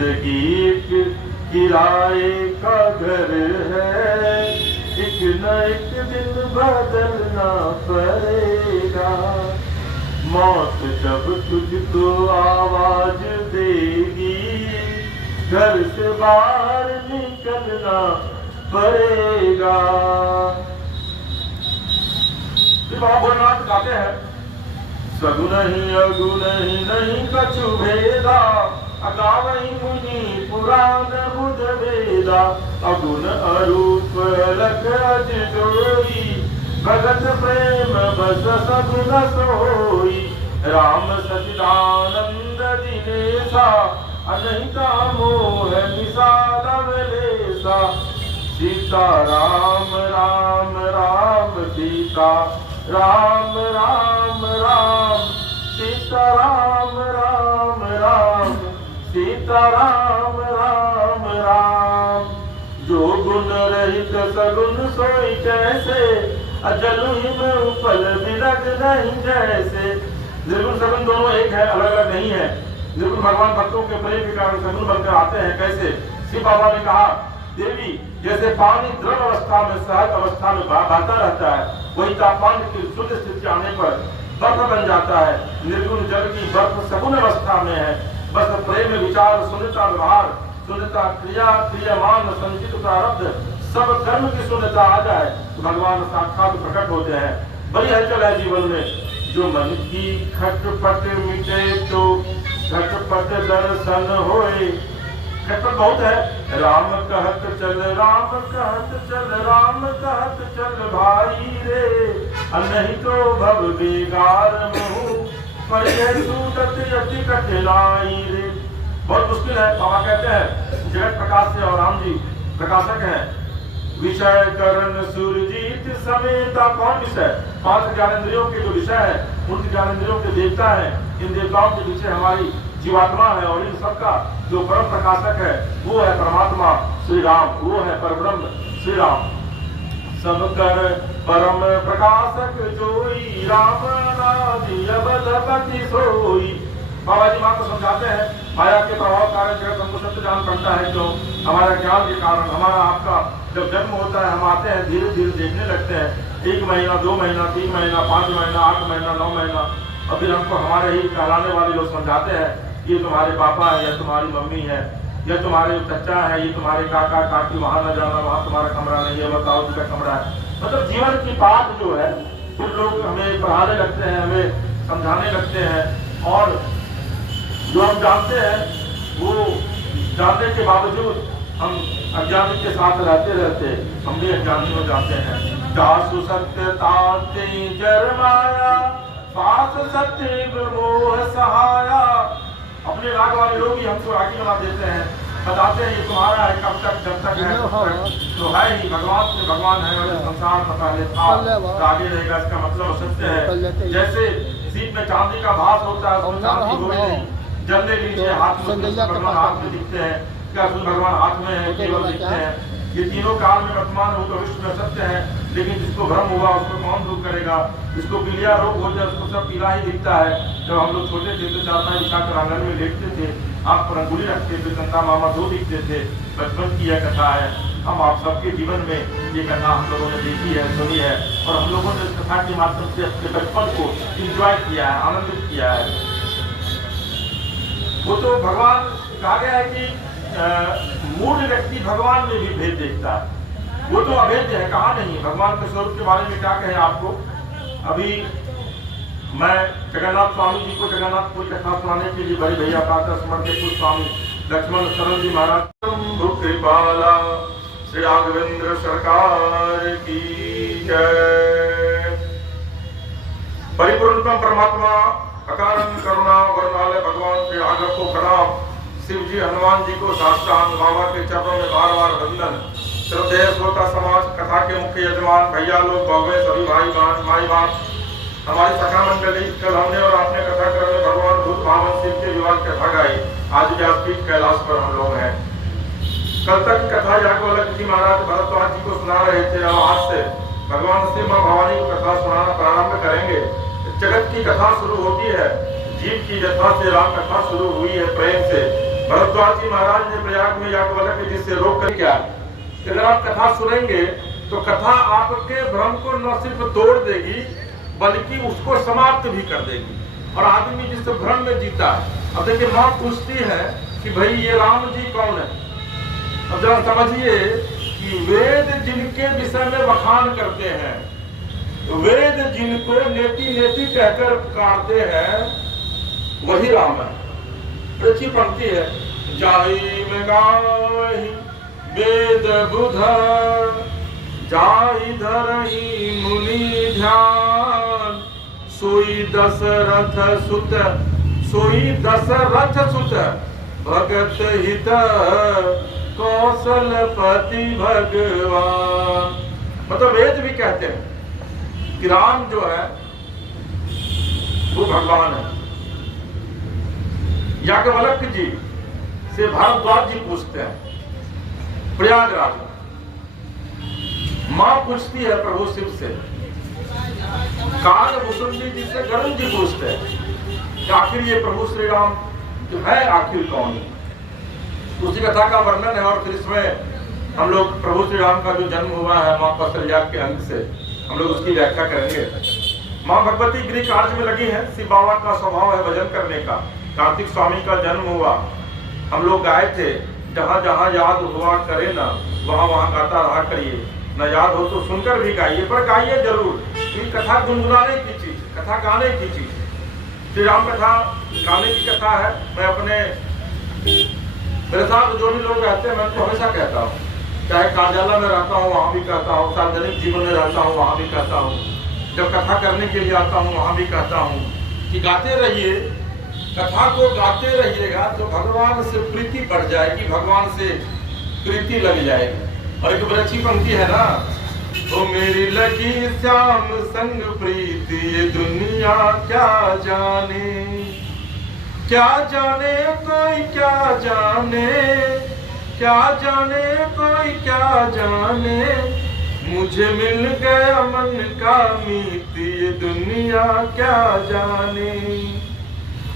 जिंदगी एक किराए का घर है, एक न एक दिन बदलना पड़ेगा। मौत जब तुझको आवाज देगी, घर से बाहर निकलना पड़ेगा। भोलेनाथ गाते हैं, सगुन ही अगुन ही नहीं कछु भेदा, अगावही मुनि पुराण बुध वेदा। अगुन अरूप लख अज जोई, भगत प्रेम बस सगुन सोई। राम सचिदानंद दिनेसा, अनहिता मोह निषाद अवलेसा। सीता राम राम राम सीता राम राम राम, सीता राम राम राम, सीता राम राम राम। जो गुण रहित सगुन सोई कैसे, अजलु हिम उपल बिलग नहीं जैसे। निर्गुण सगुन दोनों एक है, अलग अलग नहीं है। निर्गुण भगवान भक्तों के प्रेम के कारण सगुन बनकर आते हैं। कैसे? शिव बाबा ने कहा, देवी जैसे पानी द्रव अवस्था में सहज अवस्था में बहता रहता है, वही तापमान की शुद्ध स्थिति आने पर बर्फ बन जाता है। निर्गुण जल की बर्फ सगुण अवस्था में है। बस प्रेम विचार शून्यता व्यवहार शून्यता क्रिया क्रियमान संचित प्रारब्ध सब कर्म की शून्यता आ जाए तो भगवान साक्षात प्रकट होते हैं। बड़ी हलचल है जीवन में। जो मन की खटपट मिटे तो खटपट दर्शन होए। खटपट बहुत है। राम कहत चल राम कहत चल राम कहत चल भाई रे, नहीं तो भव बेगार मुँह पर सूरत यति कठिनाई रे। बहुत मुश्किल है। बाबा कहते हैं जगत प्रकाश से और राम जी प्रकाशक हैं। विषय करण सुरजीत समेता। कौन विषय? 5 ज्ञानेंद्रियों के जो विषय है, उन ज्ञानेंद्रियों के देवता है। इन देवताओं के पीछे हमारी जीवात्मा है और इन सबका जो परम प्रकाशक है वो है परमात्मा श्री राम, वो है परब्रह्म श्री राम। सब कर परम प्रकाशक जोई, राम नादि अवधपति सोई। बाबा जी माँ को समझाते हैं माया के प्रभाव कारण जगत हमको सत्य जान पड़ता है। क्यों? हमारा ज्ञान के कारण। हमारा आपका जब जन्म होता है हम आते हैं, धीरे धीरे देखने लगते हैं। 1 महीना 2 महीना 3 महीना 5 महीना 8 महीना 9 महीना, और फिर हमको हमारे ही कहलाने वाले लोग समझाते हैं ये तुम्हारे पापा है या तुम्हारी मम्मी है या तुम्हारे चचा है, ये तुम्हारे काका काकी, वहां न जाना, वहां तुम्हारा कमरा नहीं है, बताओ जी का कमरा है। मतलब जीवन की बात जो है फिर लोग हमें पढ़ाने लगते हैं, हमें समझाने लगते हैं। और जो हम जानते हैं वो जानने के बावजूद हम अज्ञानी के साथ रहते रहते हम भी अज्ञानी हो जाते हैं। दासु सत्य ताते जरमाया, पास सत्य मोह सहाया। अपने राग वाले लोग भी हमको रागी बना देते हैं, बताते हैं ये तुम्हारा है, कब तक जब तक है तो है ही। भगवान से भगवान है और संसार पहले था तो आगे रहेगा, इसका मतलब सत्य है। जैसे सीप में चांदी का भास होता है, उसमें चांदी हो नहीं, जलने के लिए हाथ में भगवान हाथ में दिखते हैं, क्या भगवान हाथ में है केवल दिखते हैं। ये तीनों काल में वर्तमान हो तो विश्व में सत्य है, लेकिन जिसको भ्रम हुआ उसको कौन दूर करेगा? जिसको पीलिया रोग हो जाए उसको सब पीला ही दिखता है। जब हम लोग छोटे थे तो चादर बिछाकर आंगन में लेटते थे, आँख पर अंगुली रखते थे, चंदा मामा 2 दिखते थे। बचपन की यह कथा है। हम आप सबके जीवन में ये कथा हम लोगों ने देखी है, सुनी है, और हम लोगों ने इस कथा के माध्यम से अपने बचपन को इंजॉय किया है, आनंदित किया है। वो तो भगवान कहा गया है कि मूढ़ व्यक्ति भगवान में भी भेद देखता है, वो तो अभेद्य है, कहा नहीं। भगवान के स्वरूप के बारे में क्या कहें आपको। अभी मैं जगन्नाथ स्वामी जी को जगन्नाथपुर कथा सुनाने के लिए बड़े भैया प्रातः स्मरण के कुछ स्वामी लक्ष्मण शरण जी महाराज कृपाला श्री राघवेंद्र सरकार की जय। परिपूर्णतम परमात्मा अकारण करुणा वरनालय भगवान श्री राघव को प्रणाम। शिव जी हनुमान जी को साष्टांग बाबा के चरणों में बार बार वंदन। श्रद्धेय श्रोता समाज, कथा के मुख्य यजमान, भैया लोग, बहवे, सभी भाई बहन, माई बाप, हमारी सखा मंडली, कल हमने और आपने कथा क्रम में भगवान बुद्ध भावन शिव के विवाह की कथा गाई। आज व्यासपीठ कैलाश पर हम लोग हैं। कल तक कथा याज्ञवल्क्य जी महाराज भरद्वाज जी को सुना रहे थे, और आज से भगवान शिव मां भवानी को कथा सुनाना प्रारंभ करेंगे। जगत की कथा शुरू होती है जीव की व्यथा से। राम कथा शुरू हुई है प्रेम से। भरद्वाज जी महाराज ने प्रयाग में याज्ञवल्क्य जी से रोक कर क्या, अगर आप कथा सुनेंगे तो कथा आपके भ्रम को न सिर्फ तोड़ देगी बल्कि उसको समाप्त भी कर देगी, और आदमी जिस भ्रम में जीता है। अब देखिए माँ पूछती है कि भाई ये राम जी कौन है। अब जरा समझिए कि वेद जिनके विषय में बखान करते हैं, वेद जिनको नेति नेति कहकर पुकारते हैं, वही राम है। अच्छी पंक्ति है, जाहि में गाहि वेद बुध, जाहि धरहि मुनि ध्यान, सोई दशरथ सुत, सोई दशरथ सुत, भगत हित कौशलपति भगवान। मतलब वेद भी कहते हैं कि राम जो है वो भगवान है। याज्ञवल्क्य जी से भारद्वाज जी पूछते हैं प्रयागराज में, मां पूछती है प्रभु शिव से, कालभूषण जी से गरुड़ जी पूछते हैं कि आखिर ये प्रभु श्री राम जो है आखिर कौन है। उसी कथा का वर्णन है, और फिर इसमें हम लोग प्रभु श्री राम का जो जन्म हुआ है मां कौशल्या के अंग से, हम लोग उसकी व्याख्या करेंगे। मां भगवती गृह कार्य में लगी है। शिव बाबा का स्वभाव है भजन करने का। कार्तिक स्वामी का जन्म हुआ, हम लोग गाए थे, जहाँ जहाँ याद हुआ करे ना, वहाँ वहाँ गाता रहा करिए, न याद हो तो सुनकर भी गाइए, पर गाइए जरूर। ये कथा गुनगुनाने की चीज, कथा गाने की चीज, श्री राम कथा गाने की कथा है। मैं अपने मेरे साथ जो भी लोग रहते हैं मैं तो हमेशा कहता हूँ, चाहे कार्यालय में रहता हूँ वहाँ भी कहता हूँ, सार्वजनिक जीवन में रहता हूँ वहाँ भी कहता हूँ, जब कथा करने के लिए आता हूँ वहाँ भी कहता हूँ कि गाते रहिए, कथा को गाते रहिएगा तो भगवान से प्रीति बढ़ जाएगी, भगवान से प्रीति लग जाएगी। और एक बड़ी अच्छी पंक्ति है ना, ओ मेरी लगी श्याम संग प्रीति, ये दुनिया क्या जाने, क्या जाने कोई क्या जाने, क्या जाने कोई क्या जाने, मुझे मिल गया मन का मीत, ये दुनिया क्या जाने।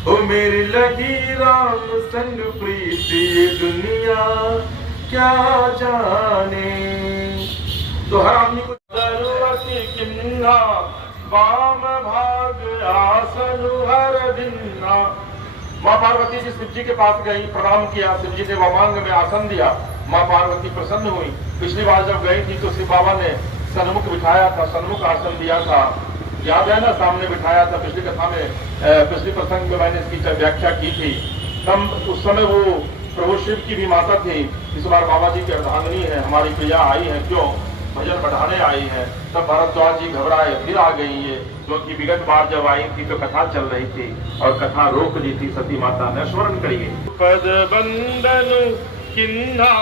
ओ मेरी लगी राम संग प्रीति, ये दुनिया क्या जाने। तो हर आदमी को किन्ना वाम भाग आसन हर दिन्ना। माँ पार्वती जी शिव जी के पास गई, प्रणाम किया, शिव जी ने वामांग में आसन दिया, माँ पार्वती प्रसन्न हुई। पिछली बार जब गई थी तो शिव बाबा ने सन्मुख बिठाया था, सन्मुख आसन दिया था, याद है ना, सामने बिठाया था। पिछली कथा में, पिछले प्रसंग में मैंने इसकी व्याख्या की थी। तब उस समय वो प्रभु शिव की भी माता थी, इस बार बाबा जी की अर्धांगिनी है, हमारी प्रिया आई है, क्यों भजन बढ़ाने आई है। तब भरद्वाज जी घबराए, फिर आ गई ये, क्योंकि विगत बार जब आई थी तो कथा चल रही थी और कथा रोक दी थी सती माता ने। स्मरण करिए, पद बंदन किन्ना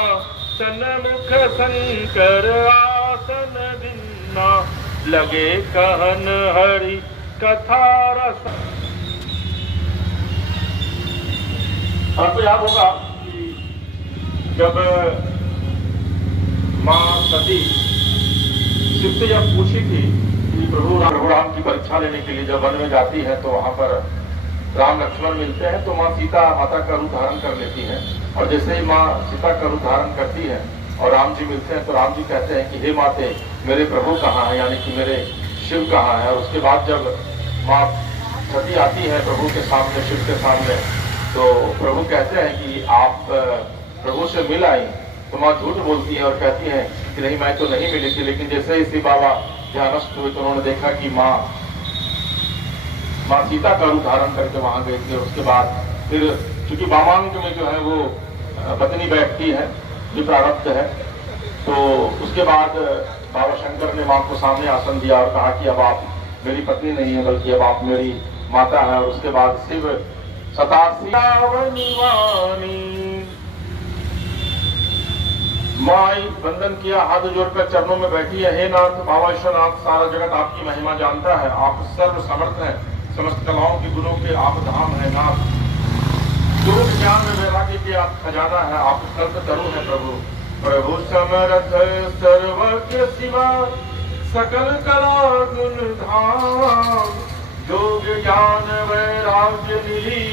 सन्मुख शंकर आसन दिन्ना, लगे कहन हरि कथा रस। आपको याद होगा कि जब मां सती शिव से जब पूछी थी कि प्रभु राम की परीक्षा लेने के लिए जब वन में जाती है तो वहां पर राम लक्ष्मण मिलते हैं, तो माँ सीता माता का रूप धारण कर लेती है। और जैसे ही माँ सीता का रूप धारण करती है और राम जी मिलते हैं तो राम जी कहते हैं कि हे माते, मेरे प्रभु कहाँ है, यानी कि मेरे शिव कहाँ है। और उसके बाद जब माँ सती आती है प्रभु के सामने, शिव के सामने, तो प्रभु कहते हैं कि आप प्रभु से मिल आई। तो माँ झूठ बोलती है और कहती है कि नहीं, मैं तो नहीं मिली थी। लेकिन जैसे ही शिव बाबा ध्यानस्थ हुए तो उन्होंने देखा कि माँ सीता का रूप धारण करके वहां गई थी। उसके बाद फिर चूंकि वामांग में जो है वो पत्नी बैठती है, जो प्रारब्ध है, तो उसके बाद बाबा शंकर ने माँ को सामने आसन दिया और कहा कि अब आप मेरी पत्नी नहीं है बल्कि अब आप मेरी माता है। और उसके बाद शिव माई वंदन किया, हाथ जोड़कर चरणों में बैठी है। हे नाथ, बाबा ईश्वरनाथ, सारा जगत आपकी महिमा जानता है, आप सर्व समर्थ हैं, समस्त कलाओं के गुणों के आप धाम है नाथ। गुरु ज्ञान में वैराग्य के आप खजाना है, आप सर्व तरुण है प्रभु। प्रभु समर्थ सर्व के सिवा, सकल कला गुण धाम, योग ज्ञान वैराग्य निधि,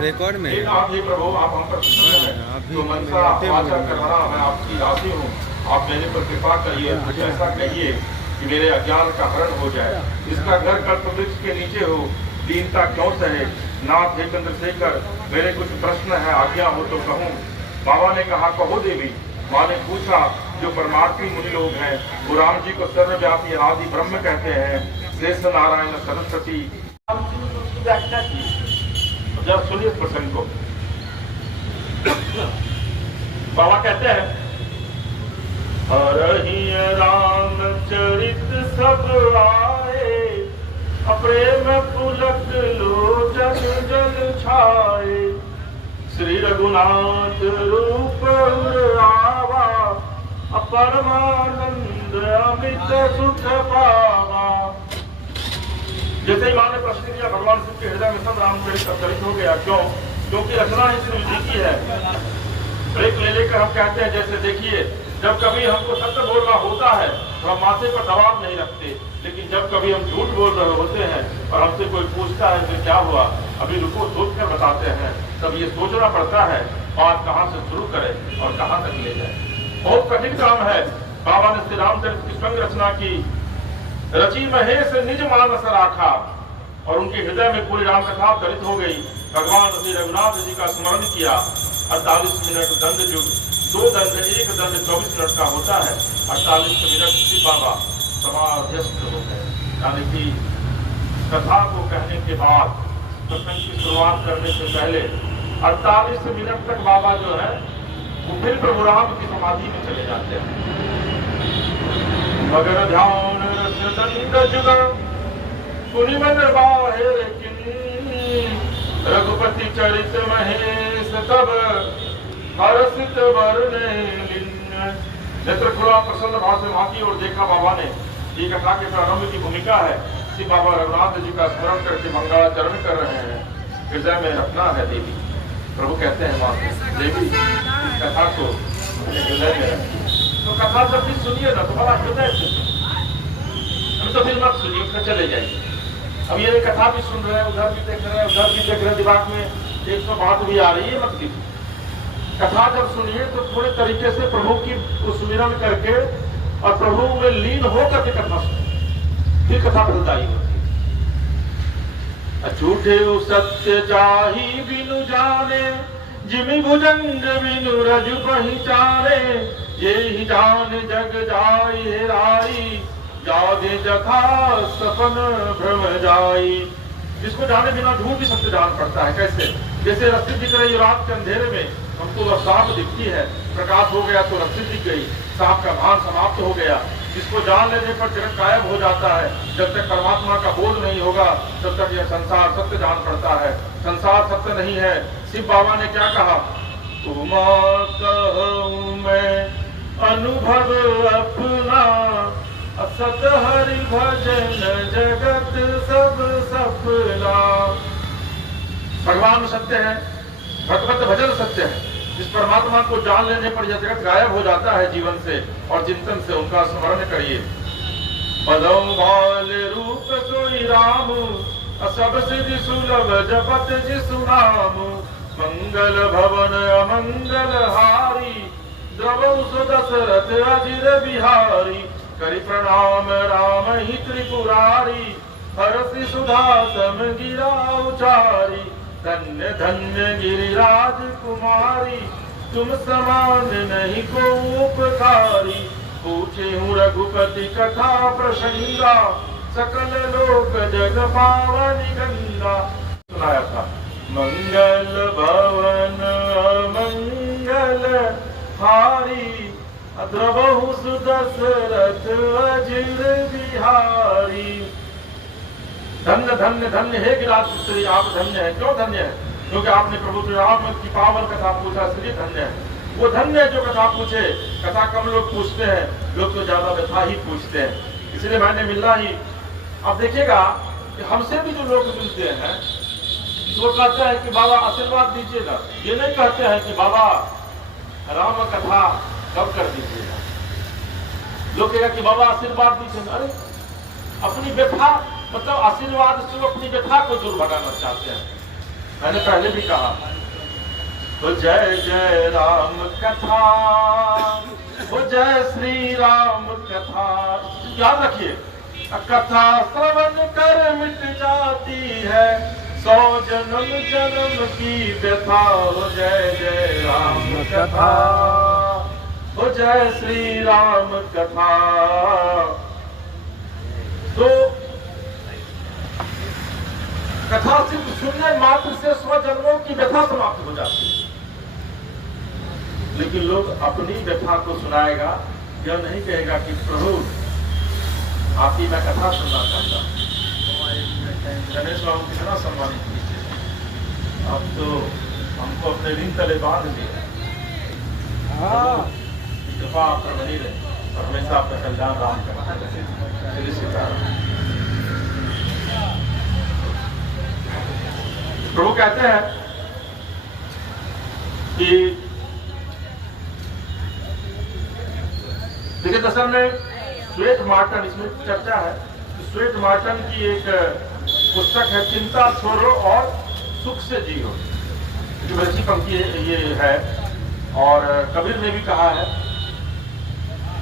रिकॉर्ड में आप ही प्रभु, आप हम पर प्रसन्न हैं, तो मनसा वाचा कर्मणा मैं आपकी दासी हूँ, आप मेरे पर कृपा करिए, कुछ ऐसा कहिए कि मेरे अज्ञान का हरण हो जाए। इसका घर कल्प वृक्ष के नीचे हो, दीनता क्यों सहे, नाथ हे चंद्रशेखर मेरे कुछ प्रश्न है, आज्ञा हो तो कहूँ। बाबा ने कहा कहो देवी। माँ ने पूछा जो परमार्थी मुनि लोग हैं वो राम जी को सर्वव्यापी आदि ब्रह्म कहते हैं, श्रेष्ठ नारायण सरस्वती व्याख्या की। जब सुनिए प्रसंग को, बाबा कहते हैं हरहि रामचरित सब आए, अप्रेम पुलक लोचन जल छाए, श्री रघुनाथ रूप आवा, परमानंद अमित सुख पावा। जैसे ही मां ने प्रश्न किया, भगवान शिव के हृदय में सब रामचरित अवतरित हो गया। क्यों? क्योंकि रचना ही श्री जी की है। ब्रेक ले लेकर हम कहते हैं, जैसे देखिए जब कभी हमको सत्य बोलना होता है तो हम माथे पर दबाव नहीं रखते, लेकिन जब कभी हम झूठ बोल रहे होते हैं और हमसे कोई पूछता है तो क्या हुआ, अभी रुको सोच कर बताते हैं, तब ये सोचना पड़ता है बात कहाँ से शुरू करें और कहाँ तक ले जाए। बहुत कठिन काम है। बाबा ने श्री रामचरित की स्वयं रचना की। रची महेश निज मानस राखा, और उनके हृदय में पूरी राम कथा दलित हो गई। भगवान श्री रघुनाथ जी का स्मरण किया। 48 मिनट दंड युग, 2 दंड 1 दंड 24 मिनट का होता है। 48 मिनट शिव बाबा समाध्यस्थ हो गए। यानी कि कथा को कहने के बाद, प्रसंग की शुरुआत करने से पहले 48 मिनट तक बाबा जो है वो फिर प्रभु राम की समाधि में चले जाते हैं। मगर ध्यान रस दंड जुग पुनि मन बाहे किन्नी, रघुपति चरित महेश तब हर्षित वरने लिन्न। नेत्र खुला प्रसन्न भाव से वहां की ओर देखा बाबा ने। ये कथा के प्रारंभ की भूमिका है। श्री बाबा रघुनाथ जी का स्मरण करके मंगलाचरण कर रहे हैं। हृदय में रखना है देवी। प्रभु कहते हैं मां देवी कथा को हृदय में रखें। तो कथा जब भी सुनिए ना तो बड़ा हृदय से सुनिए, अभी तो फिर मत सुनिए, उसमें चले जाइए। अब ये कथा भी सुन रहे हैं, उधर भी देख रहे हैं, उधर भी देख रहे हैं, दिमाग में 100 बात भी आ रही है, मत कीजिए। कथा जब सुनिए तो थोड़े तरीके से प्रभु की सुमिरन करके और प्रभु में लीन होकर के कथा सुनिए, फिर कथा फलदायी होती है। झूठे सत्य जाही बिनु जाने, जिमि भुजंग बिनु रजु पहचाने, ये ही जान जग जाई हेराई, जागे जथा सपन भ्रम जाई। जिसको जाने बिना झूठ भी सत्य जान पड़ता है। कैसे? जैसे रस्सी दिख रही रात के अंधेरे में, हमको वह सांप दिखती है, प्रकाश हो गया तो रस्सी दिख गई, सांप का भान समाप्त हो गया। जिसको जान लेने पर जगत गायब हो जाता है। जब तक परमात्मा का बोध नहीं होगा तब तक यह संसार सत्य जान पड़ता है। संसार सत्य नहीं है। शिव बाबा ने क्या कहा? तुमा कहूं मैं अनुभव अपना, असत हरि भजन जगत सब सफला। भगवान सत्य है, भगवत भजन सत्य है। इस परमात्मा को जान लेने पर यह जगत गायब हो जाता है जीवन से और चिंतन से। उनका स्मरण करिए। पदम बाल रूप सोई राम, सब सिद्धि सुलभ जपत जिसु नाम। मंगल भवन अमंगल हारी, द्रवौ सुदशरथ अजिर बिहारी। करि प्रणाम राम ही त्रिपुरारी, हरषि सुधा सम गिरा उचारी। धन्य धन्य गिरिराज कुमारी, तुम समान नहीं को उपकारी। पूछे हूँ रघुपति कथा प्रसंगा, सकल लोक जग पावनी गंगा। सुनाया था मंगल भवन मंगल हारी, द्रवहु सुदशरथ अजिर बिहारी। धन्य धन्य धन्य हे गिराज पुत्री, आप धन्य है। क्यों धन्य है? क्योंकि आपने प्रभु श्री राम की पावन कथा पूछा, इसलिए धन्य है। वो धन्य है जो कथा पूछे। कथा कम लोग पूछते हैं, लोग तो ज्यादा व्यथा ही पूछते हैं, इसलिए मैंने मिलना ही। अब देखिएगा कि हमसे भी जो लोग मिलते हैं वो कहते हैं कि बाबा आशीर्वाद दीजिएगा। ये नहीं कहते हैं कि बाबा राम कथा कब कर दीजिएगा। लोग कहेगा कि बाबा आशीर्वाद दीजिएगा। अरे अपनी व्यथा मतलब आशीर्वाद से वो अपनी व्यथा को दूर भगाना चाहते हैं। मैंने पहले भी कहा, तो जय जय राम कथा, वो जय श्री राम कथा, याद रखिए, कथा श्रवण कर मिट जाती है 100 जन्म जन्म की व्यथा। हो जय जय राम कथा, हो जय श्री राम कथा। तो कथा सिर्फ सुनने मात्र से 100 जन्मों की व्यथा समाप्त हो जाती है, लेकिन लोग अपनी व्यथा को सुनाएगा, यह नहीं कहेगा कि प्रभु आपकी मैं कथा सुनना चाहता हूँ। गणेश बाबू कितना सम्मानित कीजिए, अब तो हमको अपने रिंग तले बांध दिया। कृपा आप पर बनी रहे और हमेशा आपका कल्याण राम करते रहे। प्रभु कहते हैं कि देखिए दरअसल में श्वेत मार्टन, इसमें चर्चा है, श्वेत मार्टन की एक पुस्तक है, चिंता छोड़ो और सुख से जियो, जो बड़ी अच्छी पंक्ति ये है। और कबीर ने भी कहा है,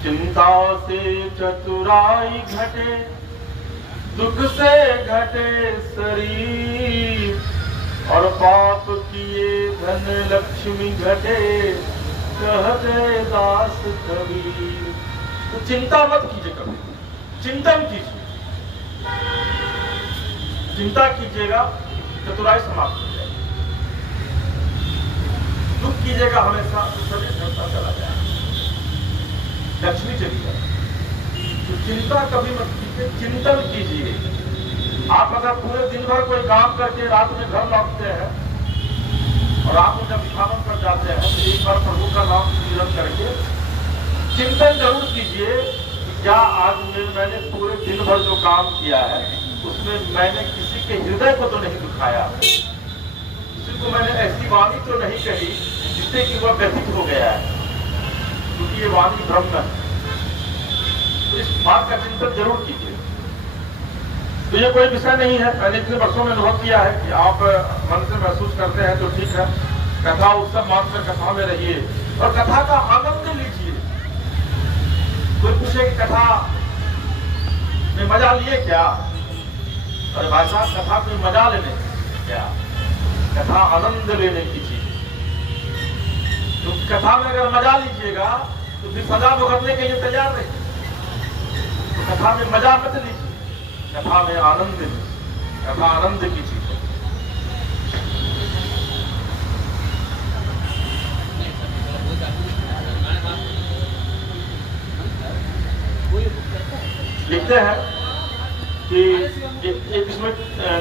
चिंता से चतुराई घटे, दुख से घटे शरीर, और पाप किए धन लक्ष्मी घटे, कहते दास कबीर। तो चिंता मत कीजिए, कभी चिंतन कीजिए, चिंता कीजिएगा चतुराई समाप्त हो जाएगी। दुख कीजिएगा हमेशा तो शरीर धनता चला जाएगा, लक्ष्मी चली जाएगी। तो चिंता कभी मत कीजिए, चिंतन कीजिए। आप अगर पूरे दिन भर कोई काम करके रात में घर लौटते हैं और आप जब बिछावन पर जाते हैं तो एक बार प्रभु का नाम स्मरण करके चिंतन जरूर कीजिए कि क्या आज मैंने पूरे दिन भर जो काम किया है उसमें मैंने किसी के हृदय को तो नहीं दुखाया, किसी को मैंने ऐसी वाणी तो नहीं कही जिससे कि वह व्यथित हो गया है, क्योंकि ये वाणी ब्रह्म है। तो इस बात का चिंतन जरूर कीजिए। तो ये कोई विषय नहीं है, मैंने इतने वर्षों में अनुभव किया है कि आप मन से महसूस करते हैं तो ठीक है, कथा उत्सव मात्र कथा में रहिए और कथा का आनंद लीजिए। कोई पूछे कि कथा में मजा लिए क्या? अरे भाई साहब, कथा में मजा लेने क्या, कथा आनंद लेने की चीज। तो कथा में अगर मजा लीजिएगा तो फिर सजा भुगतने के लिए तैयार रहिए। तो कथा में मजा मत लीजिए, कथा में आनंद लीजिए, कथा आनंद की चीज है। लिखते हैं कि एक इसमें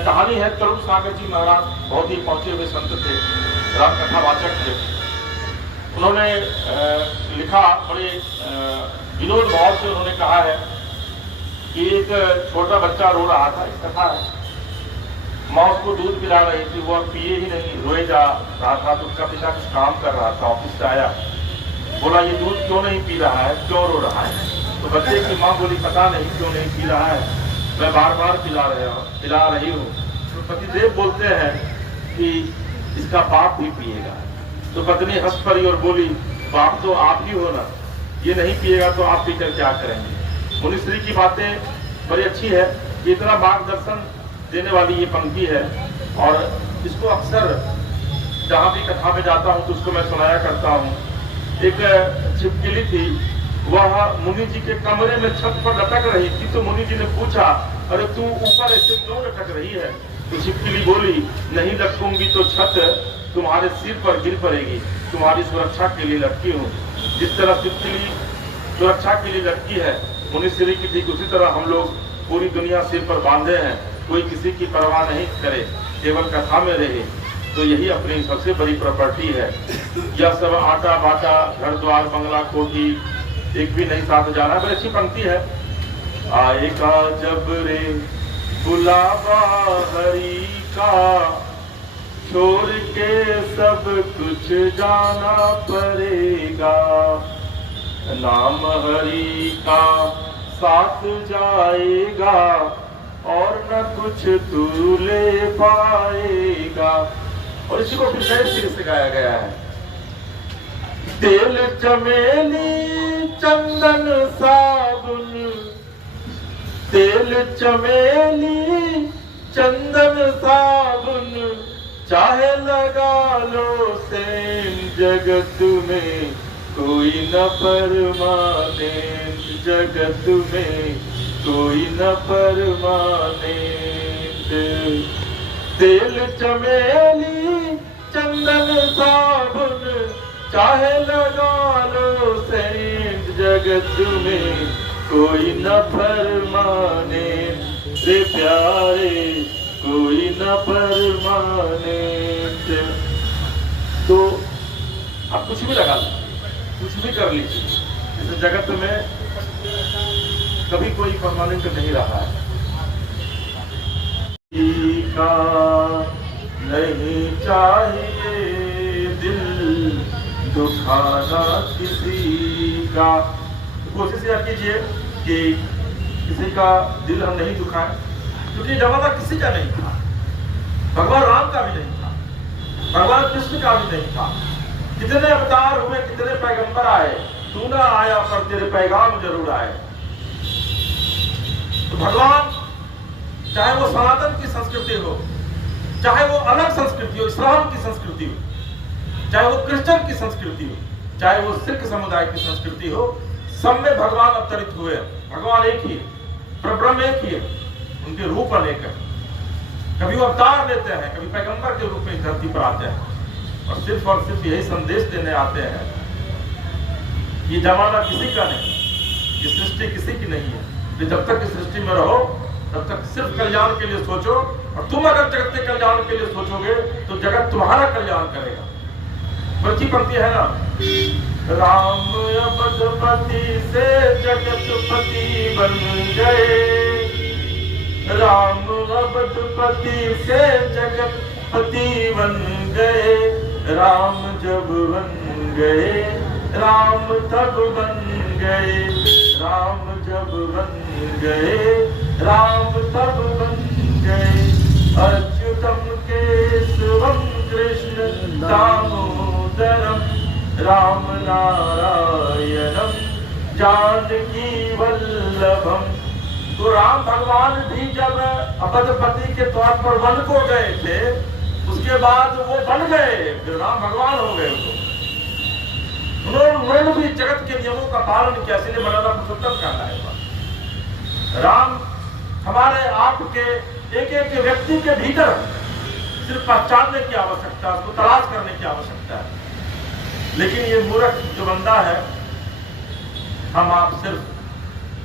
कहानी है, तरुण सागर जी महाराज बहुत ही पहुंचे हुए संत थे, राम कथावाचक थे। उन्होंने लिखा, बड़े विनोद भाव से उन्होंने कहा है कि एक छोटा बच्चा रो रहा था, इस कथा है, माँ उसको दूध पिला रही थी, वो पिए ही नहीं, रोए जा रहा था। तो उसका पिता कुछ काम कर रहा था, ऑफिस से आया, बोला ये दूध क्यों नहीं पी रहा है, क्यों रो रहा है? तो बच्चे की माँ बोली पता नहीं क्यों नहीं पी रहा है, मैं बार बार पिला रही हूँ। तो पतिदेव बोलते हैं कि इसका बाप भी पिएगा। तो पत्नी हंस पड़ी और बोली बाप तो आप ही हो ना, ये नहीं पिएगा तो आप पीकर क्या करेंगे? मुनिश्री की बातें बड़ी अच्छी है, इतना मार्गदर्शन देने वाली ये पंक्ति है। और इसको अक्सर जहाँ भी कथा में जाता हूँ तो उसको मैं सुनाया करता हूँ। एक छिपकली थी, वह मुनि जी के कमरे में छत पर लटक रही थी। तो मुनि जी ने पूछा, अरे तू ऊपर ऐसे क्यों लटक रही है? तो छिपकली बोली, नहीं लटकूंगी तो छत तुम्हारे सिर पर गिर पड़ेगी, तुम्हारी सुरक्षा के लिए लटकी हूँ। जिस तरह छिपकली सुरक्षा के लिए लटकी है मुनिश्री की, ठीक उसी तरह हम लोग पूरी दुनिया सिर पर बांधे हैं, कोई किसी की परवाह नहीं करे, केवल कथा में रहे, तो यही अपनी सबसे बड़ी प्रॉपर्टी है। यह सब आटा बाटा घर द्वार बंगला कोठी एक भी नहीं साथ जाना है। बड़ी अच्छी पंक्ति है, आएगा जब रे बुलावा हरि का, छोड़ के सब कुछ जाना पड़ेगा, नाम हरि का साथ जाएगा, और न कुछ तू ले पाएगा। और इसी को फिर नए सिरे से गाया गया है। तेल चमेली चंदन साबुन, तेल चमेली चंदन साबुन, चाहे लगा लो सेन, जगत में कोई न परमाने, जगत में कोई न परमाने। तेल चमेली चंदन साबुन, चाहे लगा लो सेंट, जगत में कोई न परमाने। रे प्यारे कोई न परमाने। तो आप कुछ भी लगा लो, कुछ भी कर लीजिए, इस जगत में कभी कोई परमानेंट नहीं रहा है। का नहीं चाहिए दिल दुखाना किसी का। कोशिश यह कीजिए कि किसी का दिल हम नहीं दुखाएं, क्योंकि जमाना किसी का नहीं था। भगवान राम का भी नहीं था, भगवान कृष्ण का भी नहीं था। कितने अवतार हुए, कितने पैगंबर आए, तू ना आया पर तेरे पैगाम जरूर आए। तो भगवान, चाहे वो सनातन की संस्कृति हो, चाहे वो अलग संस्कृति हो, इस्लाम की संस्कृति हो, चाहे वो क्रिश्चियन की संस्कृति हो, चाहे वो सिख समुदाय की संस्कृति हो, सब में भगवान अवतरित हुए। भगवान एक ही, परब्रह्म एक ही है, उनके रूप अनेक है। कभी वो अवतार लेते हैं, कभी पैगंबर के रूप में धरती पर आते हैं और सिर्फ यही संदेश देने आते हैं। ये जमाना किसी का नहीं, ये सृष्टि किसी की नहीं है। तो जब तक इस सृष्टि में रहो तब तक सिर्फ कल्याण के लिए सोचो, और तुम अगर जगत के कल्याण के लिए सोचोगे तो जगत तुम्हारा कल्याण करेगा। बल्कि पंक्ति है ना, राम अवधपति से जगतपति बन गए, राम अवधपति से जगतपति बन गए, राम जब बन गए राम तब बन गए, राम जब बन गए राम तब बन गए। अच्युतम केशवम कृष्ण दामोदरम, राम नारायणम जानकी वल्लभम। तो राम भगवान भी जब अवधपति के तौर पर वन को गए थे, उसके बाद वो बन गए, फिर राम भगवान हो गए। उन्होंने भी जगत के नियमों का पालन किया, इसलिए मर्यादा पुरुषोत्तम कहना है। राम हमारे आपके एक एक व्यक्ति के भीतर सिर्फ पहचानने की आवश्यकता, उसको तलाश करने की आवश्यकता है। लेकिन ये मूर्ख जो बंदा है, हम आप सिर्फ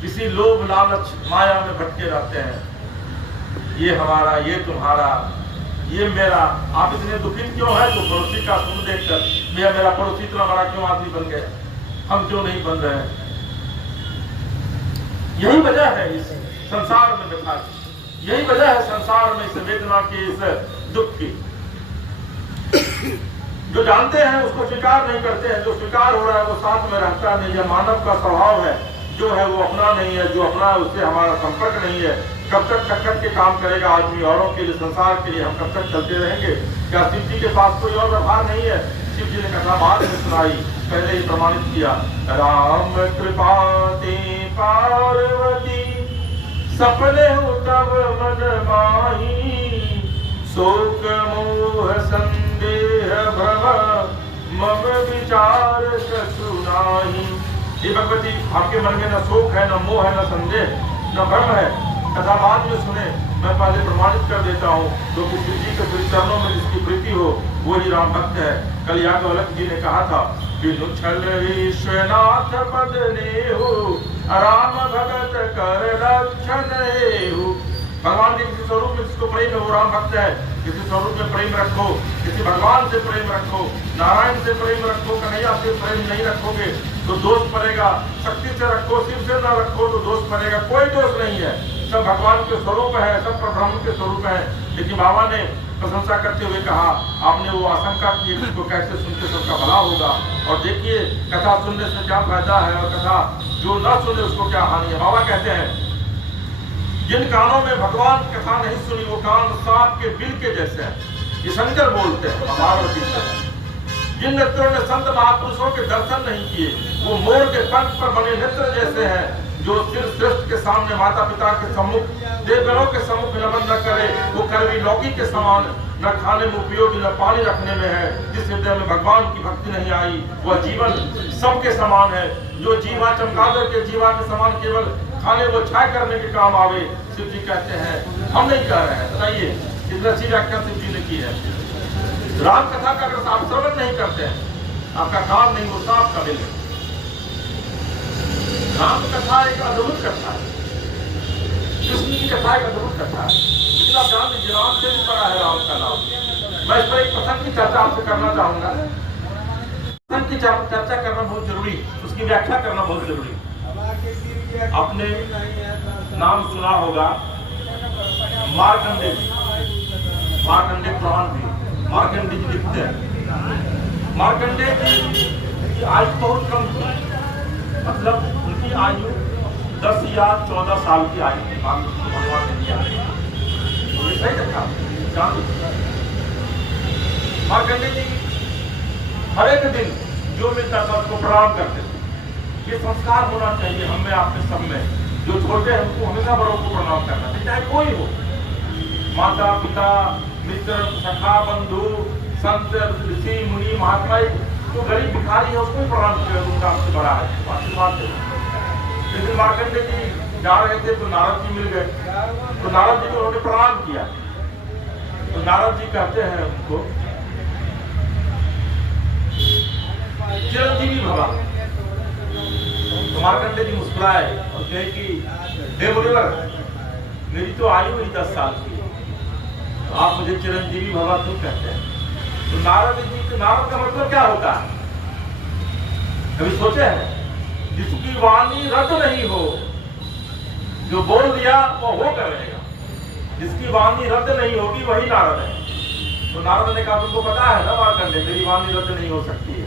किसी लोभ लालच माया में भटके रहते हैं। ये हमारा, ये तुम्हारा, ये मेरा। आप इतने दुखित क्यों है? तो पड़ोसी का सुन देखकर मेरा पड़ोसी इतना बड़ा क्यों आदमी बन गया, हम क्यों नहीं बन रहे हैं? यही वजह है इस संसार में व्यथा की, यही वजह है संसार में इस वेदना की, इस दुख की। जो जानते हैं उसको स्वीकार नहीं करते हैं, जो स्वीकार हो रहा है वो साथ में रहता नहीं है। मानव का स्वभाव है, जो है वो अपना नहीं है, जो अपना है उससे हमारा संपर्क नहीं है। कब तक टक्कर के काम करेगा आदमी औरों के लिए, संसार के लिए? हम कब तक चलते रहेंगे? क्या शिव जी के पास कोई और व्यवहार नहीं है? शिव जी ने कथा बाद में सुनाई, पहले ही प्रमाणित किया। राम कृपा ते पार्वती, सपने हो तब मन माही, शोक मोह संदेह भव मम विचार कछु नाही। ये भगवती, आपके मन में न शोक है, न मोह है, न संदेह, न भ्रम है। कथा बाद में सुने, मैं पहले प्रमाणित कर देता हूँ। तो शिव जी के श्री चरणों में जिसकी प्रीति हो वो ही राम भक्त है। कल याज्ञवल्क्य जी ने कहा था, विनुछल विश्वनाथ पद नेहु, राम भगत कर रक्षण हेहु। भगवान के किसी स्वरूप में जिसको प्रेम है वो राम भक्त है। किसी स्वरूप में प्रेम रखो, किसी भगवान से प्रेम रखो, नारायण से प्रेम रखो, कन्हैया से प्रेम नहीं रखोगे तो दोष पड़ेगा। शक्ति से रखो, शिव से न रखो तो दोष पड़ेगा। कोई दोष नहीं है, सब भगवान के स्वरूप है, सब ब्रह्म के स्वरूप है। लेकिन बाबा ने प्रशंसा करते हुए कहा, आपने वो आशंका की इसको कैसे सुनते सबका भला होगा। और देखिए कथा सुनने से क्या फायदा है और कथा जो न सुने उसको क्या हानि है। बाबा कहते हैं जिन कानों में भगवान की कथा नहीं सुनी वो कान सांप के बिल के जैसे हैं। ये शंकर बोलते हैं महाभारत से। जिन नेत्रों ने संत महापुरुषों के दर्शन नहीं किए वो मोर के पंख पर बने नेत्र जैसे हैं। जो सिर श्रेष्ठ के सामने माता पिता के सम्मुख देवगणों के सम्मुख नमन न करे वो कड़वी लौकी के समान न खाने में उपयोगी न पानी रखने में है। जिस हृदय में भगवान की भक्ति नहीं आई वह जीवन सबके समान है। जो जीवा चमगादड़ के जीवा के समान केवल खाने वो छाय करने के काम आवे। शिव जी कहते हैं हम नहीं कह रहे हैं। बताइए इतनी अच्छी व्याख्या शिव जी ने की है। राम कथा का अगर आप श्रवण नहीं करते हैं आपका काम नहीं होता आपका बिल। राम कथा एक अद्भुत कथा है। कृष्ण की कथा एक अद्भुत कथा है। लेकिन आप जान लीजिए राम से भी बड़ा है राम का नाम। मैं इस पर एक प्रसंग की चर्चा आपसे करना चाहूंगा। प्रसंग की चर्चा करना बहुत जरूरी, उसकी व्याख्या करना बहुत जरूरी। आपने नाम सुना होगा मार्कंडेय पुराण भी मार्कंडेय जी लिखते हैं। मार्कंडेय की आयु बहुत कम थी, मतलब उनकी आयु 10 या 14 साल की आयु थी। भगवान ने दिया सही रखा। मार्कंडेय जी हर एक दिन जो मिलता था उसको प्रणाम करते थे। ये संस्कार होना चाहिए हम में आप में सब में। जो छोटे हैं उनको हमेशा बड़ों को प्रणाम करना चाहिए, चाहे कोई हो, माता पिता मित्र सखा बंधु संत ऋषि मुनि महात्मा। जो गरीब भिखारी है उसको प्रणाम करें, उनका आपसे बड़ा है, आशीर्वाद दे। लेकिन मार्कंडेय जी जा रहे थे तो नारद जी मिल गए। तो नारद जी को उन्होंने प्रणाम किया। तो नारद जी कहते हैं उनको चिरंजीवी भवा। तो मार्कंडेय जी मुस्कुराए और कहे कि हे मुनिवर मेरी तो आयु ही 10 साल की है, तो आप मुझे चिरंजीवी भवा क्यों कहते हैं? तो नारद का मतलब क्या होता है? कभी सोचे हैं? जिसकी वाणी रद्द नहीं हो, जो बोल दिया वो होकर रहेगा। जिसकी वाणी रद्द नहीं होगी वही नारद है। तो नारद ने कहा तुमको पता है ना मार्कंडेय मेरी वाणी रद्द नहीं हो सकती है,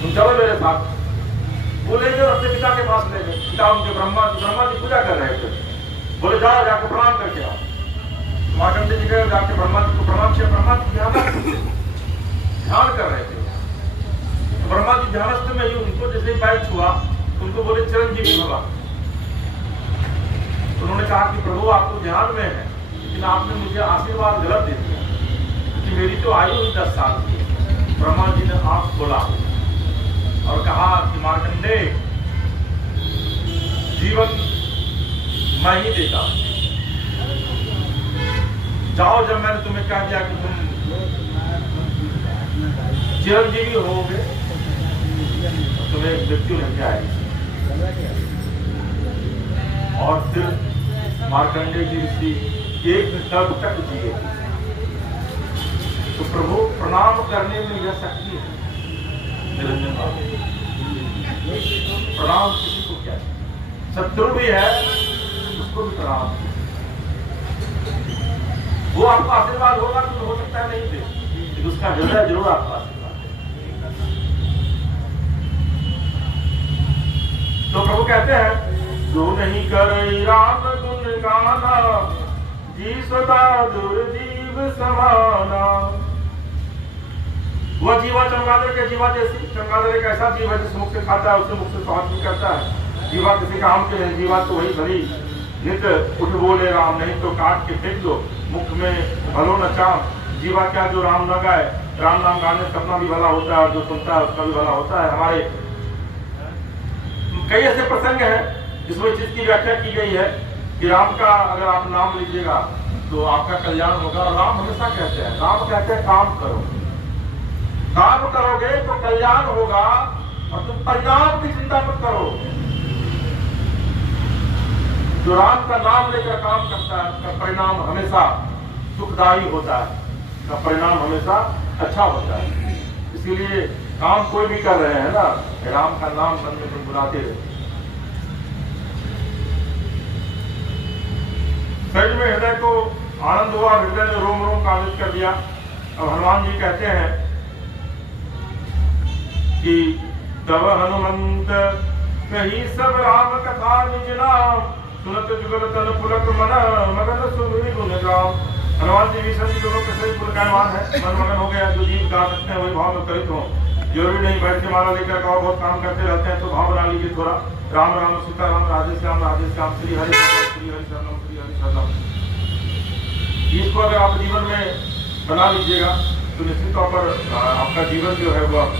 तुम चलो मेरे साथ। वो ले गए अपने पिता के पास ले गए। पिता उनके ब्रह्मा जी पूजा कर रहे थे। बोले जाओ जाकर प्रणाम करके आओ। मार्कंडेय जी गए जाके ब्रह्मा जी को प्रणाम किया। ब्रह्मा जी ध्यान कर रहे थे। तो ब्रह्मा जी ध्यानस्थ में ही उनको जैसे ही पैर छुआ उनको बोले चिरंजीवी भवा। तो उन्होंने कहा कि प्रभु आप तो ध्यान में है लेकिन आपने मुझे आशीर्वाद गलत दे दिया क्योंकि मेरी तो आयु ही 10 साल की। ब्रह्मा जी ने आंख खोला और कहा कि मार्कंडेय जीवन मैं ही देता, जाओ। जब मैंने तुम्हें कह दिया कि तुम चिरंजीवी होगे तो तुम्हें मृत्यु नहीं जाएगी। और फिर मार्कंडेय जी ऋषि एक तक तक जिए। तो प्रभु प्रणाम करने में यह शक्ति है। निरंजन बाबू प्रणाम किसी को क्या, शत्रु भी है उसको भी प्रणाम। वो आपको आशीर्वाद होगा तो हो सकता है नहीं दे, लेकिन उसका हृदय जरूर आपको आशीर्वाद दे। तो प्रभु कहते हैं जो नहीं करे राम गुण गाना जी सदा दुर्जीव समाना। वह जीवा चमगादड़ के जीवा जैसी। चमगादड़ एक ऐसा जीव है जिस मुख से खाता है उससे मुख से स्वाद भी करता है। जीवा किसी काम के है, जीवा तो वही भली नित्य उठ बोले राम, नहीं तो काट के फेंक दो मुख में भलो न चाम। जीवा क्या जो राम न गाए, राम नाम गाने से अपना भी भला होता है और जो सुनता है उसका भी भला होता है। हमारे कई ऐसे प्रसंग हैं जिसमें चीज की व्याख्या की गई है कि राम का अगर आप नाम लीजिएगा तो आपका कल्याण होगा। और राम हमेशा कहते हैं, राम कहते हैं काम करो, काम करोगे तो कल्याण होगा और तुम परिणाम की चिंता मत करो। जो राम का नाम लेकर काम करता है उसका परिणाम हमेशा सुखदायी होता है, उसका परिणाम हमेशा अच्छा होता है। इसीलिए काम कोई भी कर रहे हैं ना, राम का नाम मन में गुनगुनाते रहे। शरीर में हृदय को आनंद हुआ, हृदय ने रोम रोम काबिज कर दिया। अब हनुमान जी कहते हैं कि तब हनुमंत कही सब राम कथा निज नाम, सुनत जुगल तन पुलक मन मगन सुमिरि गुण गाम। हनुमान जी भी सभी दोनों के सही पुल गायमान है, मन मगन हो गया, जो गीत गा सकते हैं वही भाव में करित हो। जरूरी नहीं बैठ के माला लेकर गाओ, बहुत काम करते रहते हैं तो भाव बना लीजिए थोड़ा। राम राम सीताराम राधे श्याम श्री हरि शरणम श्री हरि शरणम। इसको अगर आप जीवन में बना लीजिएगा तो निश्चित तौर पर आपका जीवन जो है वह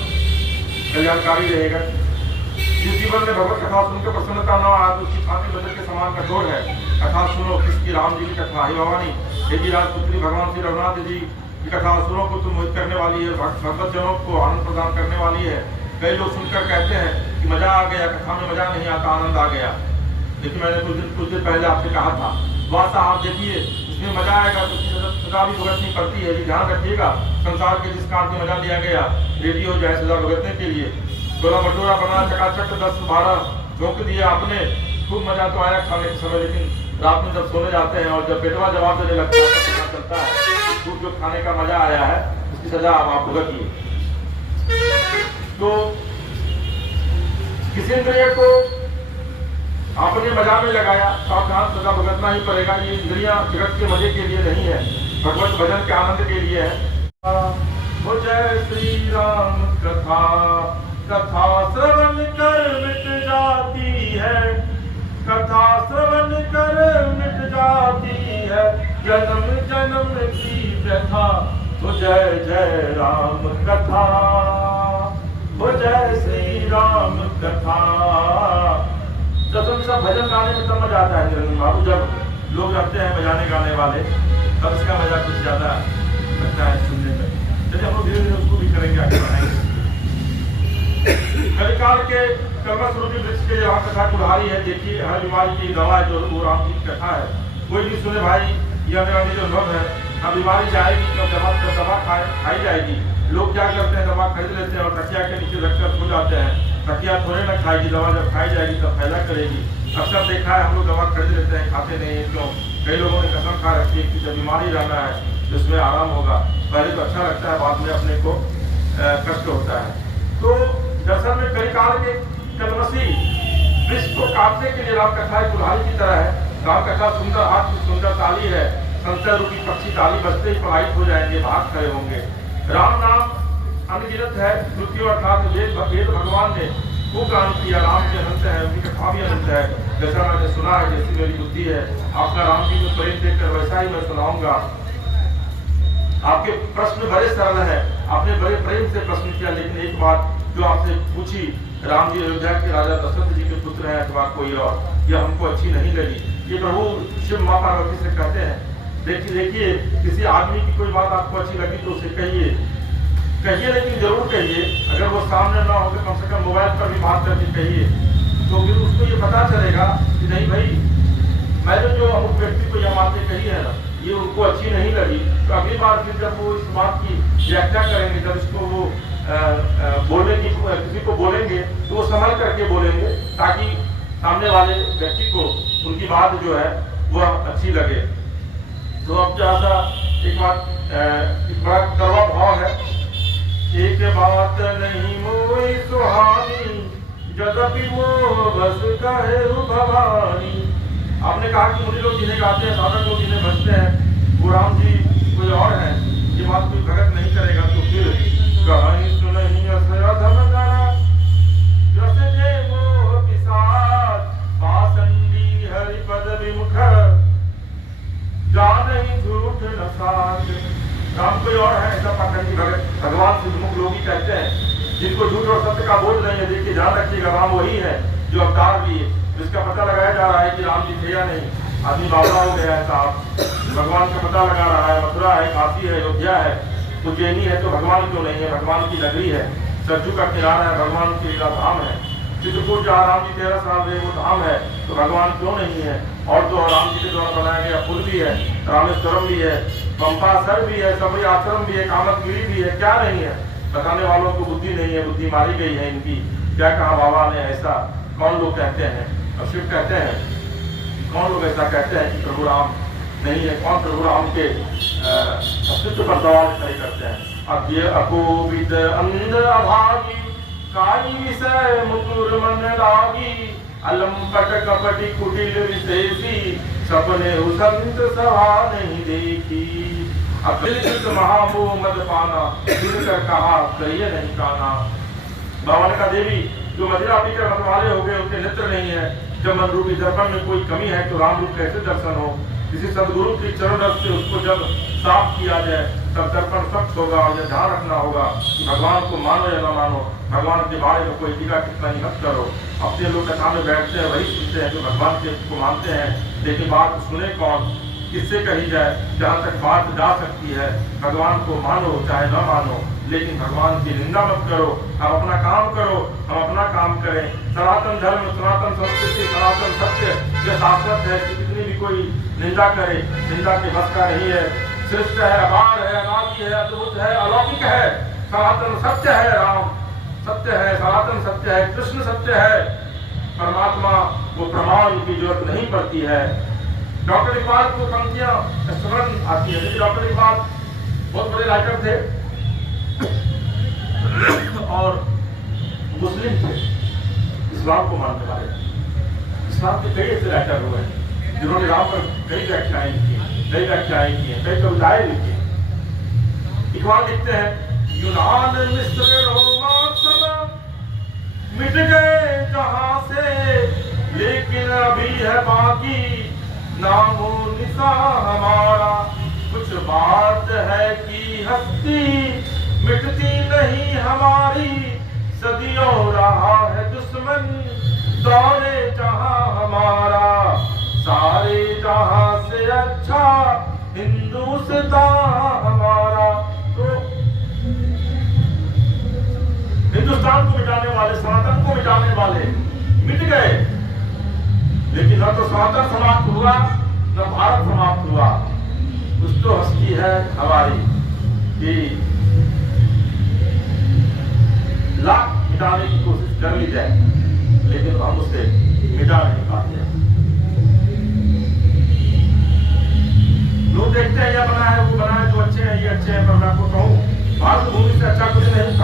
कल्याणकारी रहेगा। जिस जीवन में भगवत कथा सुनकर प्रसन्नता न आए तो उसकी छाती बदल के समान कठोर है। कथा सुनो किसकी, राम जी की कथा। हे भवानी, हे जी राजपुत्री भगवान श्री रघुनाथ जी की कथा सुनो को तुम मोहित करने वाली है, भगवत जनों को आनंद प्रदान करने वाली है। कई लोग सुनकर कहते हैं कि मजा आ गया, कथा में मजा नहीं आता, आनंद आ गया। लेकिन मैंने कुछ दिन पहले आपसे कहा था, वह साहब देखिए इसमें मजा आएगा तो सजा भी भुगतनी पड़ती है। ध्यान रखिएगा, संसार के जिस काम में मजा लिया गया रेडी हो जाए सजा भुगतने के लिए। गोला भटूरा बना चकाचक 10-12 झोंक दिए आपने, खूब मजा तो आया खाने के समय, लेकिन रात में जब सोने जाते हैं और जब पेटवा जवाब देने लगता है तो पता चलता है खूब जो खाने का मजा आया है उसकी सजा अब आप भुगतिए। तो किसी इंद्रिय को आपने मजा में लगाया, सावधान सजा भुगतना ही पड़ेगा। ये इंद्रियां जगत के मजे के लिए नहीं है, भगवत भजन के आनंद के लिए है। वो जय श्री राम कथा, कथा श्रवण कर मिट जाती है, कथा श्रवण कर मिट जाती है, जन्म जन्म की व्यथा। वो जय जय राम कथा, वो जय श्री राम कथा। जब सब भजन गाने में तब मजा आता है निरंजन बाबू, जब लोग रहते हैं बजाने गाने वाले तब इसका मजा कुछ ज्यादा लगता है सुनने में। चलिए हम लोग धीरे धीरे उसको भी करेंगे, आगे बढ़ाएंगे। कलिकाल के कल्पस्वरूपी वृक्ष के यहाँ कथा कुल्हाड़ी है। देखिए हर बीमारी की दवा है जो वो राम की कथा है। कोई भी सुने भाई, यह मेरा निज अनुभव है। अब बीमारी जाएगी जब दवा खाई जाएगी। लोग क्या करते हैं, दवा खरीद लेते हैं और तकिया के नीचे रखकर सो जाते हैं। तकिया थोड़े ना खाएगी दवा, जब खाई जाएगी तब फायदा करेगी। अक्सर देखा है हम लोग दवा खरीद लेते हैं, खाते नहीं है। क्यों? कई लोगों ने कसम खा रखी है कि जब बीमारी रहना है तो इसमें आराम होगा। पहले तो अच्छा लगता है, बाद में अपने को कष्ट होता है। तो दरअसल में कलिकाल के कलमसी वृक्ष को काटने के लिए राम कथा कुल्हाड़ी की तरह है। राम कथा सुंदर हाथ की सुंदर ताली है। संशय रूपी पक्षी ताली बजते ही पलायित हो जाएंगे, भाग खड़े होंगे। राम नाम अनगिनत है। मृत्यु अर्थात वेद भगवान ने खूब गान किया। राम के अनंत है, उनकी कथा भी अनंत है। जैसा मैंने सुना है, जैसी मेरी बुद्धि है, आपका राम जी को प्रेम देखकर वैसा ही मैं सुनाऊंगा। आपके प्रश्न बड़े सरल है, आपने बड़े प्रेम से प्रश्न किया, लेकिन एक बात जो आपसे पूछी, राम जी अयोध्या के राजा दशरथ जी के पुत्र हैं अथवा कोई और, यह हमको अच्छी नहीं लगी। ये प्रभु शिव माँ पार्वती से कहते हैं। देखिए किसी आदमी की कोई बात आपको अच्छी लगी तो उसे कहिए, लेकिन जरूर कहिए। अगर वो सामने ना हो तो कम से कम मोबाइल पर भी बात करके कहिए, तो फिर उसको ये पता चलेगा कि नहीं भाई, मैंने जो अमुक व्यक्ति को यह बातें कही है ना, ये उनको अच्छी नहीं लगी। तो अगली बार फिर जब वो इस बात की व्याख्या करेंगे, जब इसको वो बोलने की किसी को बोलेंगे तो वो संभल करके बोलेंगे, ताकि सामने वाले व्यक्ति को उनकी बात जो है वह अच्छी लगे। तो अब ज्यादा एक बड़ा कड़वा भाव है। एक बात नहीं मोई सुहानी, यद्यपि मोह बस कहे भवानी। आपने कहा कि मुझे लोग जिन्हें गाते हैं, साधक लोग जिन्हें भजते हैं, वो राम जी कोई और है, ये बात कोई भगत नहीं करेगा। तो फिर कहानी सुनही असधम करा, जस के मोह पिसाच, पासंदी हरिपद विमुख, जानहि झूठ न साच। राम कोई और है, ऐसा पाखंडी भगत भगवान से विमुख लोग ही कहते हैं, जिनको झूठ और सत्य का बोध नहीं है। देखिए ध्यान रखिएगा, राम वही है जो अवतार लिए, जिसका पता लगाया जा रहा है कि राम जी थे या नहीं। आदमी बावला हो गया है साहब, भगवान का पता लगा रहा है। मथुरा है, काशी है, अयोध्या है, उज्जैनी है, तो भगवान क्यों नहीं है? भगवान की नगरी है, सरजू का किनारा है, भगवान की धाम है। चित्रकूट जहाँ राम जी 13 साल रहे वो धाम है, तो भगवान क्यों नहीं है? और तो राम जी के द्वारा बनाया गया पुल भी है, रामेश्वरम भी है, पंपासर भी है, सबरी आश्रम भी है, कामतगिरी भी है, क्या नहीं है? बताने वालों को बुद्धि नहीं है, बुद्धि मारी गई है इनकी। क्या कहा बाबा ने? ऐसा कौन लोग कहते हैं? और शिव कहते हैं, कौन लोग ऐसा कहते हैं कि प्रभु राम नहीं है? कौन प्रभु राम के अस्तित्व पर सवाल खड़े करते हैं? अब ये अकोविद अंध अभागी, काई विषय मुतुर मन लागी, अलंपट कपटी कुटिल विशेषी सपने उसंत सभा नहीं देखी। अब महामोह मद पाना सुनकर कहा कहिए नहीं काना। भवन का देवी जो मदिरा पीकर मतवाले हो गए उनके नेत्र नहीं है। जब मन रूपी दर्पण में कोई कमी है तो राम रूप कैसे दर्शन हो। किसी सदगुरु की चरण रस से उसको जब साफ किया जाए तब दर्पण स्वच्छ होगा। और यह ध्यान रखना होगा कि भगवान को मानो या न मानो, भगवान के बारे में कोई टीका टिप्पणी मत करो। अपने लोग कथा में बैठते हैं वही सुनते हैं जो भगवान के को मानते हैं, लेकिन बात सुने कौन, किससे कही जाए। जहाँ तक बात जा सकती है भगवान को मानो चाहे न मानो, लेकिन भगवान की निंदा मत करो। हम अपना काम करो, हम अपना काम करें। सनातन धर्म, सनातन संस्कृति, सनातन सत्य यह शाश्वत है कि कितनी भी कोई निंदा करे, निंदा के बस का नहीं है। श्रेष्ठ है, अपार है, अनादि है, अद्भुत है, अलौकिक है। सनातन सत्य है, राम सत्य है, सनातन सत्य है, कृष्ण सत्य है। परमात्मा वो प्रमाण की जरूरत नहीं पड़ती है। डॉक्टर इकबाल को पंक्तियां स्मरण आती है। डॉक्टर इकबाल बहुत बड़े राइटर थे और मुस्लिम थे, इस्लाम को मानने वाले। इस्लाम के कई ऐसे राइटर हुए हैं जिन्होंने राम पर कई व्याख्याएं की, कई कविताएं लिखी। इकबाल लिखते हैं यूनान मिस्र रोमा सब मिट गए जहां से, लेकिन अभी है बाकी नामो निशा हमारा। कुछ बात है कि हस्ती मिटती नहीं हमारी, सदियों रहा है दुश्मन दौरे जहां हमारा। सारे जहां से अच्छा हिंदुस्तान हमारा। तो हिंदुस्तान को मिटाने वाले, सनातन को मिटाने वाले मिट गए, लेकिन न तो सनातन समाप्त हुआ न भारत समाप्त हुआ। कुछ तो हस्ती है हमारी कि लाख मिटाने की कोशिश कर ली जाए, लेकिन हम उसे मिटा नहीं पाते। लोग देखते हैं यह बना है वो बना है, जो अच्छे हैं ये अच्छे हैं, पर मैं आपको कहूं भारत भूमि से अच्छा कुछ नहीं।